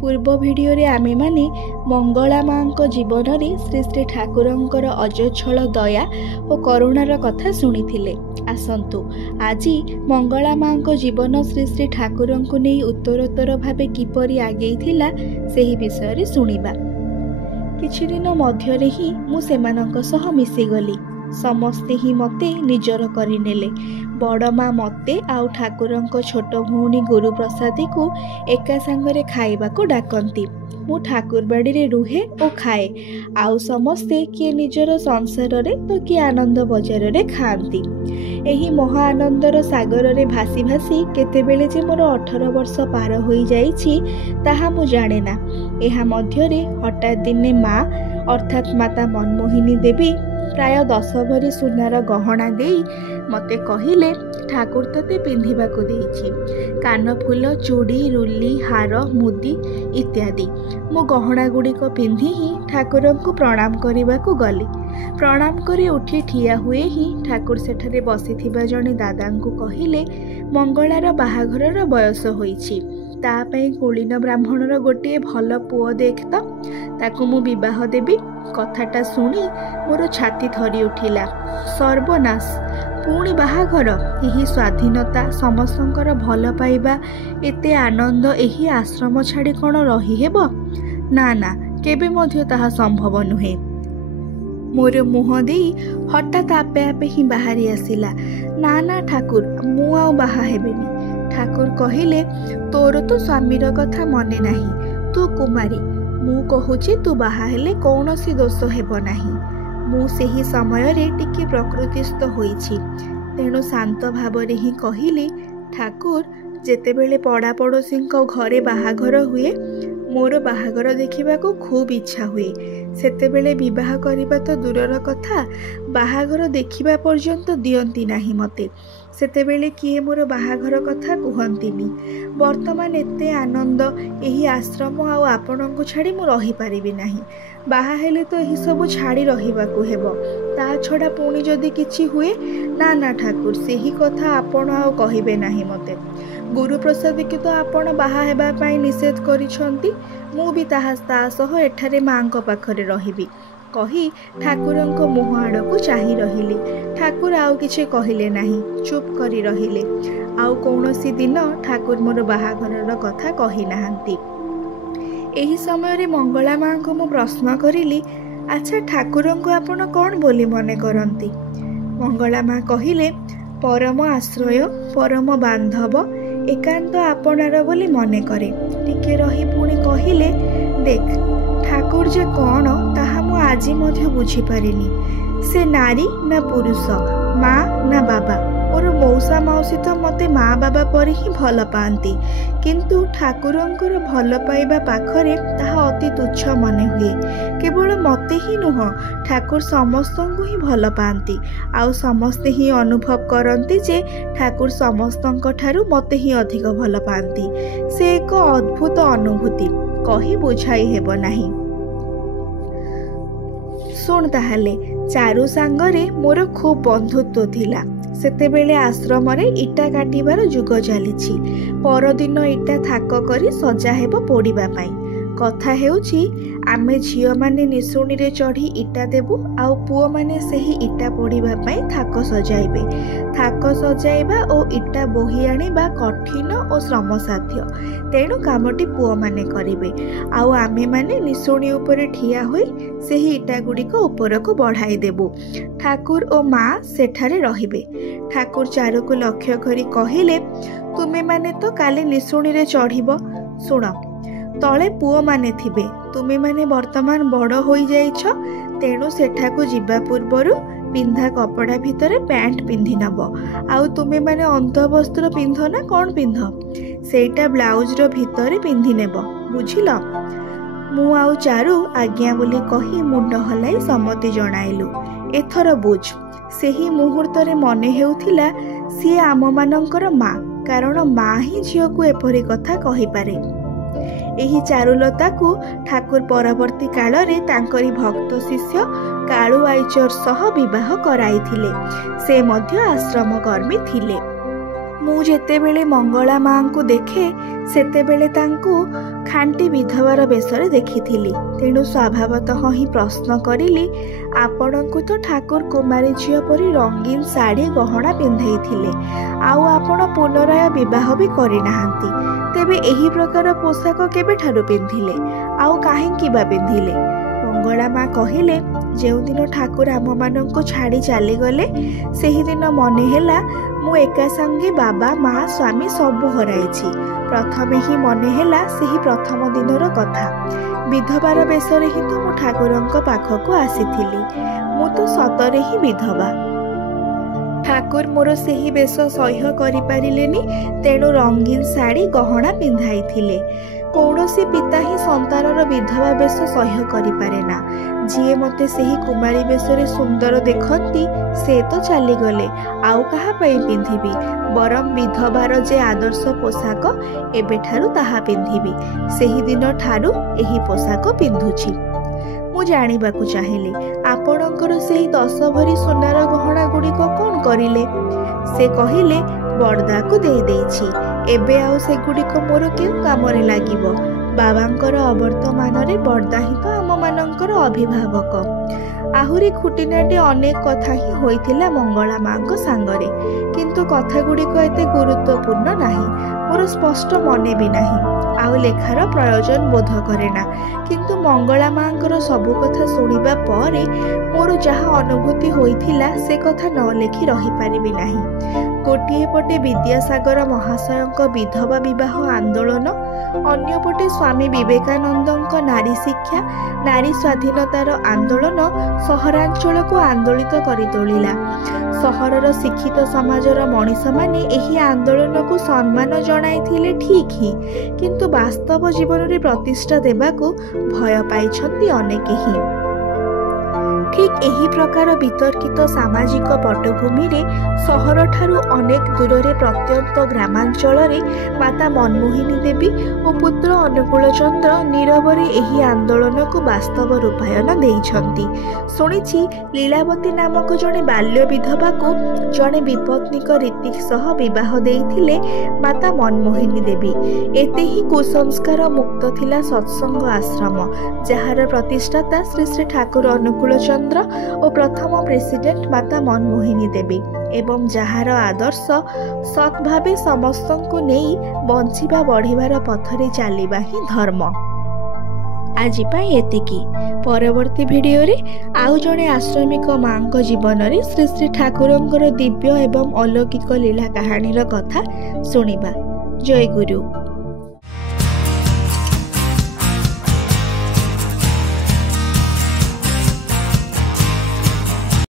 पूर्व भिडियो रे आमे माने मंगला माँ जीवन में श्री श्री ठाकुरंकर अजछल दया और करुणार कथा शुणिथिले। आसंतु आज मंगला माँ जीवन श्री श्री ठाकुर को नहीं उत्तरोत्तर भावे किपरि आगे थिला सेही विषय रे सुनिबा। किछि दिन मध्यरे ही मु सेमानंक सह मिसिगली। समस्ते ही मते निजर करिनेले। बड़ माँ मते आउ ठाकुरंक छोट भौणी गुरुप्रसादी को एका सांगरे खाइबा को डाकंती। मु ठाकुरबाड़ी रे रुहे और खाए। आउ समस्ते किए निजर संसार रे तो किए आनंद बजार रे खाआंती। एही महा आनंदर सागर रे भासी भासी केतेबेले जे मोर 18 वर्ष पार होई जाइछि ताहा मु जाने ना। एहा मध्यरे हठात दिने माँ अर्थात माता मनमोहिनी देवी प्राय 10 भरी सुनार गहना देई मते कहिले ठाकुर तते पिंधिबाको देइछि। कान फूल चूड़ी रुली हार मुदी इत्यादि मो गहना गुड़िक पिंधि ही ठाकुर को प्रणाम करने गली। प्रणाम करी उठी ठिया हुए ही ठाकुर सेठारे बसिथिबा जणे दादा को कहिले मंगलार बाहाघरर बयस होइछि। तापाई कुलीन ब्राह्मणर गोटे भल पुओ देख तो ताकू मु विवाह देबी। कथाटा शुणी मोर छाती थरी उठिला। सर्वनाश पुणी बाहाघर। यही स्वाधीनता समस्तंकर भल पाइबा एते आनंद एही आश्रम छाड़ी कौन रही हेबो? ना ना केबे मध्य ताहा संभव नुहे। मोर मुह दे हठात आपे आपे ही बाहरी आसिला ना ना ठाकुर मु आउ बाहा हेबेनी। ठाकुर कहिले तोर तो स्वामीर कथा मने नाही। तू कुमारी मु कहूची तू बाहा हेले कौनसी दोष हेब नाही। मु सेही समय रे टिके प्रकृतिस्थ होइछि। तेणु शांत भावरे ही कहिले ठाकुर जेतेबेले पड़ा पड़ोसी घरे बाहाघर हुए मोर बाहाघर देखा खूब इच्छा हुए। सेतेबेले विवाह करने तो दूरर कथा बाहाघर देखा पर्यंत दियंती नाही मते। सेतेबेले किए मोर बाहाघर कथा कहंतीनी। वर्तमान एते आनंद एही आश्रम आउ आपणको छाड़ी मु रही पारिबी नाही। बाहा हेले तो यही सब छाड़ी रहिबाकू हेबो। ता छड़ा पुणी जदि किछि हुए ना ना ठाकुर सेही कथा आपण आउ कहिबे नाही मते। गुरुप्रसाद के तो आपण बाहा हेबा पाई निषेध करिसंती। मु भी ताहा सह एठारे माँ पाखरे रहिबी कही ठाकुरंको मुह आड़कू चाही रहिली। ठाकुर आउ किछि कहिले नाही, चुप करी रहिले। आउ कौनसी दिन ठाकुर मोर बाहाघरर कथा कहि नाहंती। एही समय रे मंगला माँ को मु प्रश्न करिली अच्छा ठाकुरंको आपण कौन बोली मने करंती? मंगला माँ कहिले परम आश्रय परम बांधव एकांत आपणार बोली मने करे। टिके रही पुणी कहिले देख ठाकुर जे कौन ताहा मु आजी मध्य बुझी पारिनी। से नारी ना पुरुष माँ ना बाबा। मोर मौसा मौसी तो मते माँ बाबा पर ही भल पाती किंतु ठाकुरंकर भल पाइबा पाखरे ताहा अति तुच्छ मने हुए। केवल मते ही नुह ठाकुर समस्तंकु ही भल पाती। आउ समस्ते ही अनुभव करती जे ठाकुर समस्तंक ठारू मते ही अधिक भल पाती। से एक अद्भुत अनुभूति कही बुझाई हेब नाही। सुन ताहाले चारु सांगरे मोर खूब बंधुत्व थिला। सेतेबेले आश्रम रे इटा काटिबार जुग चलीछि। परदिन इटा थाक करी सजा हेब पोड़ीबा पाई। कथा हेउछि आमे झियो माने निशुणी रे चढ़ी इटा देबु आउ पुओ माने सेही इटा पोड़ीबा पाई थाक सजाइबे। थाक सजाइबा और इटा बोही आनिबा कठिन और श्रमसाध्य। तेणु कामटी पुओ माने करिबे आउ आमे माने निशुणी उपरे ठिया होई सेही इटा गुड़िक उपरको बढ़ाई देबु। ठाकुर और माँ सेठारे रहिबे। ठाकुर चारु को लक्ष्य करी कहिले तुमे माने तो काली निशुणी रे चढ़िबो। सुण तले पुओ माने थिबे। तुमे माने वर्तमान बड़ होई जाइछ। तेणु सेठाकू जिबा पूर्वरु पिंधा कपड़ा भितरे पैंट पिंधि नब। आउ तुमे माने अंतवस्त्र पिंध ना कौन पिंध सेटा ब्लाउज रो भितरे पिंधि नेब। बुझिल? मु आउ चारु आज्ञा बोली कही मुंड हलाई सम्मति जणाइलु। एथर बुझ। सेही मुहूर्त रे मने हेउथिला सी आम मानंकर माँ। कारण माँ ही झियो को एपरी कथा कहि पारे। एही चारुलता को ठाकुर परवर्ती काल रे तांकरी भक्त शिष्य कालू आइचर सह विवाह कराइथिले। से मध्य आश्रम कर्मी थिले। मु जेतेबेले मंगला माँ को देखे सेतेबेले तांकु ଖାଣ୍ଟି ବିଧବାର ବେଶରେ ଦେଖିଥିଲି। ତେଣୁ ସ୍ୱଭାବତଃ ହିଁ ପ୍ରଶ୍ନ କରିଲି, ଆପଣଙ୍କୁ ତ ଠାକୁର କୁମାରୀ ଝିଅ ପରି ରଙ୍ଗୀନ ଶାଢ଼ୀ ଗହଣା ପିନ୍ଧାଇଥିଲେ, ଆଉ ଆପଣ ପୁନରାୟ ବିବାହ ବି କରିନାହାନ୍ତି। ତେବେ ଏହି ପ୍ରକାର ପୋଷାକ କେବେଠାରୁ ପିନ୍ଧିଲେ, ଆଉ କାହିଁକି ବା ପିନ୍ଧିଲେ? ମଙ୍ଗଳା ମା କହିଲେ, ଯେଉଁଦିନ ଠାକୁର ଆମମାନଙ୍କୁ ଛାଡ଼ି ଚାଲିଗଲେ ସେହିଦିନ ମନେ ହେଲା ମୁଁ ଏକା ସାଙ୍ଗେ ବାବା, ମା, ସ୍ୱାମୀ ସବୁ ହରାଇଛି। ପ୍ରଥମେ ହିଁ ମନେ ହେଲା ସେହି ପ୍ରଥମ ଦିନର କଥା। ବିଧବାର ବେଶରେ ହିଁ ତ ମୁଁ ଠାକୁରଙ୍କ ପାଖକୁ ଆସିଥିଲି। ମୁଁ ତ ସତରେ ହିଁ ବିଧବା। ଠାକୁର ମୋର ସେହି ବେଶ ସହ୍ୟ କରିପାରିଲେନି, ତେଣୁ ରଙ୍ଗୀନ ଶାଢ଼ୀ ଗହଣା ପିନ୍ଧାଇଥିଲେ। କୌଣସି ପିତା ହିଁ ସନ୍ତାନର ବିଧବା ବେଶ ସହ୍ୟ କରିପାରେ ନା। ଯିଏ ମୋତେ ସେହି କୁମାରୀ ବେଶରେ ସୁନ୍ଦର ଦେଖନ୍ତି ସେ ତ ଚାଲିଗଲେ, ଆଉ କାହା ପାଇଁ ପିନ୍ଧିବି? ବରଂ ବିଧବାର ଯେ ଆଦର୍ଶ ପୋଷାକ, ଏବେଠାରୁ ତାହା ପିନ୍ଧିବି। ସେହିଦିନ ଠାରୁ ଏହି ପୋଷାକ ପିନ୍ଧୁଛି। ମୁଁ ଜାଣିବାକୁ ଚାହିଁଲି, ଆପଣଙ୍କର ସେହି 10 ଭରି ସୁନାର ଗହଣା ଗୁଡ଼ିକ କ'ଣ କରିଲେ? ସେ କହିଲେ, ବଡ଼ଦାକୁ ଦେଇଦେଇଛି। ଏବେ ଆଉ ସେଗୁଡ଼ିକ ମୋର କେଉଁ କାମରେ ଲାଗିବ? ବାବାଙ୍କର ଅବର୍ତ୍ତମାନରେ ବଡ଼ଦା ହିଁ ତ ଆମମାନଙ୍କର ଅଭିଭାବକ। ଆହୁରି ଖୁଟିନାଟି ଅନେକ କଥା ହିଁ ହୋଇଥିଲା ମଙ୍ଗଳା ମାଙ୍କ ସାଙ୍ଗରେ, କିନ୍ତୁ କଥାଗୁଡ଼ିକ ଏତେ ଗୁରୁତ୍ୱପୂର୍ଣ୍ଣ ନାହିଁ। ମୋର ସ୍ପଷ୍ଟ ମନେ ବି ନାହିଁ, ଆଉ ଲେଖାର ପ୍ରୟୋଜନ ବୋଧ କରେ ନା। କିନ୍ତୁ ମଙ୍ଗଳା ମାଙ୍କର ସବୁ କଥା ଶୁଣିବା ପରେ ମୋର ଯାହା ଅନୁଭୂତି ହୋଇଥିଲା ସେ କଥା ନ ଲେଖି ରହିପାରିବି ନାହିଁ। ଗୋଟିଏ ପଟେ ବିଦ୍ୟାସାଗର ମହାଶୟଙ୍କ ବିଧବା ବିବାହ ଆନ୍ଦୋଳନ, ଅନ୍ୟପଟେ ସ୍ୱାମୀ ବିବେକାନନ୍ଦଙ୍କ ନାରୀ ଶିକ୍ଷା, ନାରୀ ସ୍ୱାଧୀନତାର ଆନ୍ଦୋଳନ ସହରାଞ୍ଚଳକୁ ଆନ୍ଦୋଳିତ କରି ତୋଳିଲା। ସହରର ଶିକ୍ଷିତ ସମାଜର ମଣିଷମାନେ ଏହି ଆନ୍ଦୋଳନକୁ ସମ୍ମାନ ଜଣାଇଥିଲେ ଠିକ୍ ହିଁ, କିନ୍ତୁ ବାସ୍ତବ ଜୀବନରେ ପ୍ରତିଷ୍ଠା ଦେବାକୁ ଭୟ ପାଇଛନ୍ତି ଅନେକ ହିଁ। ଠିକ୍ ଏହି ପ୍ରକାର ବିତର୍କିତ ସାମାଜିକ ପଟ୍ଟଭୂମିରେ ସହରଠାରୁ ଅନେକ ଦୂରରେ ପ୍ରତ୍ୟନ୍ତ ଗ୍ରାମାଞ୍ଚଳରେ ମାତା ମନମୋହିନୀ ଦେବୀ ଓ ପୁତ୍ର ଅନୁକୂଳ ଚନ୍ଦ୍ର ନୀରବରେ ଏହି ଆନ୍ଦୋଳନକୁ ବାସ୍ତବ ରୂପାୟନ ଦେଇଛନ୍ତି। ଶୁଣିଛି ଲୀଳାବତୀ ନାମକ ଜଣେ ବାଲ୍ୟ ବିଧବାକୁ ଜଣେ ବିପତ୍ନୀକ ରୀତି ସହ ବିବାହ ଦେଇଥିଲେ ମାତା ମନମୋହିନୀ ଦେବୀ। ଏତେ ହିଁ କୁସଂସ୍କାର ମୁକ୍ତ ଥିଲା ସତ୍ସଙ୍ଗ ଆଶ୍ରମ, ଯାହାର ପ୍ରତିଷ୍ଠାତା ଶ୍ରୀ ଶ୍ରୀ ଠାକୁର ଅନୁକୂଳ ଚନ୍ଦ୍ର ଓ ପ୍ରଥମ ପ୍ରେସିଡେଣ୍ଟ ମାତା ମନମୋହିନୀ ଦେବୀ, ଏବଂ ଯାହାର ଆଦର୍ଶ ସତ୍ ଭାବେ ସମସ୍ତଙ୍କୁ ନେଇ ବଞ୍ଚିବା ବଢ଼ିବାର ପଥରେ ଚାଲିବା ହିଁ ଧର୍ମ। ଆଜି ପାଇଁ ଏତିକି। ପରବର୍ତ୍ତୀ ଭିଡ଼ିଓରେ ଆଉ ଜଣେ ଆଶ୍ରମିକ ମାଙ୍କ ଜୀବନରେ ଶ୍ରୀ ଶ୍ରୀ ଠାକୁରଙ୍କର ଦିବ୍ୟ ଏବଂ ଅଲୌକିକ ଲୀଳା କାହାଣୀର କଥା ଶୁଣିବା। ଜୟ ଗୁରୁ।